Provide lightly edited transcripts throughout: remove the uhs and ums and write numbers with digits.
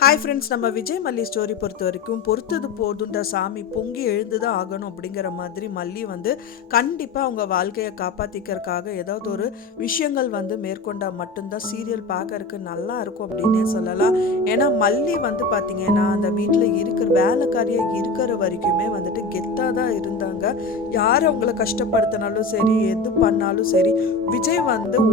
Hi friends, நம்ம விஜய் மல்லி story பொறுத்த வரைக்கும் பொறுத்தது போதுன்ற சாமி பொங்கி எழுந்து தான் ஆகணும் அப்படிங்கிற மாதிரி மல்லி கண்டிப்பாக அவங்க வாழ்க்கையை காப்பாற்றிக்கிறதுக்காக ஏதாவது ஒரு விஷயங்கள் மேற்கொண்டால் மட்டும்தான் சீரியல் பார்க்கறதுக்கு நல்லா இருக்கும் அப்படின்னே சொல்லலாம். ஏன்னா மல்லி பார்த்தீங்கன்னா அந்த வீட்டில் இருக்கிற வேலைக்காரியாக இருக்கிற வரைக்குமே கெத்தாக தான் இருந்தாங்க. யார் அவங்கள கஷ்டப்படுத்தினாலும் சரி, எது பண்ணாலும் சரி, விஜய்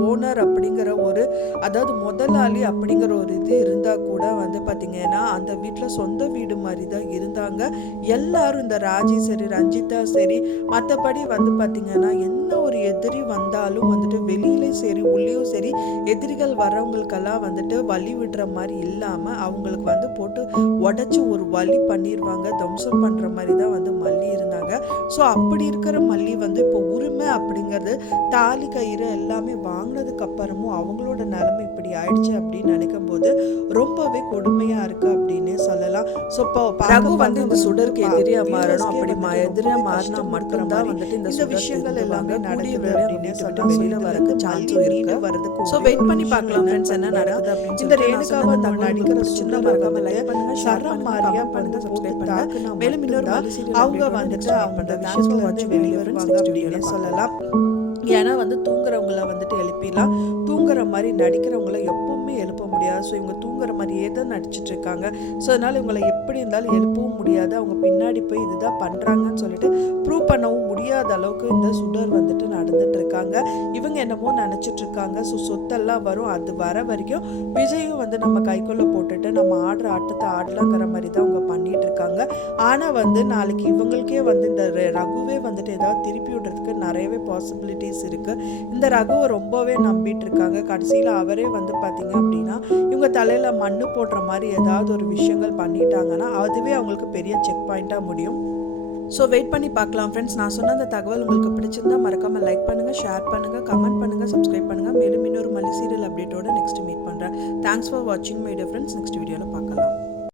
ஓனர் அப்படிங்கிற ஒரு, அதாவது முதலாளி அப்படிங்கிற ஒரு இது இருந்தால் கூட பார்த்தீங்கன்னா அந்த வீட்டில் சொந்த வீடு மாதிரி தான் இருந்தாங்க எல்லாரும். இந்த ராஜி சரி, ரஞ்சிதா சரி, மற்றபடி பார்த்தீங்கன்னா என்ன ஒரு எதிரி வந்தாலும் வெளியிலே சரி உள்ளேயும் சரி எதிரிகள் வரவங்களுக்கெல்லாம் வழி விடுற மாதிரி இல்லாமல் அவங்களுக்கு போட்டு உடச்சி ஒரு வழி பண்ணிடுவாங்க, தம்சம் பண்ணுற மாதிரி தான் மல்லி இருந்தாங்க. ஸோ அப்படி இருக்கிற மல்லி இப்போ உரிமை அப்படிங்கிறது தாலி கயிறு எல்லாமே வாங்கினதுக்கு அப்புறமும் அவங்களோட நிலைமை இப்படி ஆயிடுச்சு அப்படின்னு நினைக்கும் போது ரொம்பவே கொடுமையா இருக்கு அப்படின்னே சொல்லலாம். ஸோ இப்போ ரகு இந்த சுடருக்கு எதிரியா மாறணும், அப்படி எதிரியா மாறினா மட்டும்தான் இந்த விஷயங்கள் எல்லாமே நடக்குது அப்படின்னே சொல்லலாம். வெளியில வரக்கு சான்ஸும் இருக்கு வரதுக்கு. ஸோ வெயிட் பண்ணி பார்க்கலாம் ஃப்ரெண்ட்ஸ் என்ன நடக்குது அப்படின்னு. இந்த ரேணுகாவை நடிக்கிற சின்ன மறக்காம லைக் பண்ணுங்க, சரம் மாரியா பண்ணுங்க, சப்ஸ்கிரைப் பண்ணுங்க. மேலும் இன்னொரு அவங்க அவங்க விஷயங்களை வெளியே வருவாங்க அப்படின்னு சொல்லலாம். ஏன்னா தூங்குறவங்கள எழுப்பிடலாம், தூங்குற மாதிரி நடிக்கிறவங்கள எப்பவுமே எழுப்ப முடியாது. ஸோ இவங்க தூங்குற மாதிரியே தான் நடிச்சிட்டு இருக்காங்க. ஸோ அதனால் இவங்களை எப்படி இருந்தாலும் எழுப்பவும் முடியாது. அவங்க பின்னாடி போய் இதுதான் பண்ணுறாங்கன்னு சொல்லிட்டு ப்ரூவ் பண்ணவும் முடியாத அளவுக்கு இந்த சுடர் நடந்துட்டு இருக்காங்க. இவங்க என்னமோ நினச்சிட்டு இருக்காங்க ஸோ சொத்தெல்லாம் வரும், அது வர வரைக்கும் விஜயும் நம்ம கைக்குள்ளே போட்டுட்டு நம்ம ஆடுற ஆட்டத்தை ஆடலாங்கிற மாதிரி தான் அவங்க பண்ணிட்டு இருக்காங்க. ஆனால் நாளைக்கு இவங்களுக்கே இந்த ரகுவே ஏதாவது திருப்பி விடுறதுக்கு நிறையவே பாசிபிலிட்டிஸ் இருக்குது. இந்த ரகுவை ரொம்பவே நம்பிட்டு இருக்காங்க. கடைசியில் அவரே பார்த்தீங்க அப்படின்னா இவங்க தலையில் மண்ணு போடுற மாதிரி ஏதாவது ஒரு விஷயங்கள் பண்ணிட்டாங்கன்னா அதுவே அவங்களுக்கு பெரிய செக் பாயிண்ட்டாக முடியும். ஸோ வெயிட் பண்ணி பார்க்கலாம் ஃப்ரெண்ட்ஸ். நான் சொன்ன அந்த தகவல் உங்களுக்கு பிடிச்சிருந்தா மறக்காமல் லைக் பண்ணுங்கள், ஷேர் பண்ணுங்கள், கமெண்ட் பண்ணுங்கள், சப்ஸ்கிரைப் பண்ணுங்கள். மேலும் இன்னொரு மல்லி சீரியல் அப்டேட்டோட நெக்ஸ்ட் மீட் பண்ணுறேன். தேங்க்ஸ் ஃபார் வாட்சிங் மை டியர் ஃப்ரெண்ட்ஸ். நெக்ஸ்ட் வீடியோவில் பார்க்கலாம்.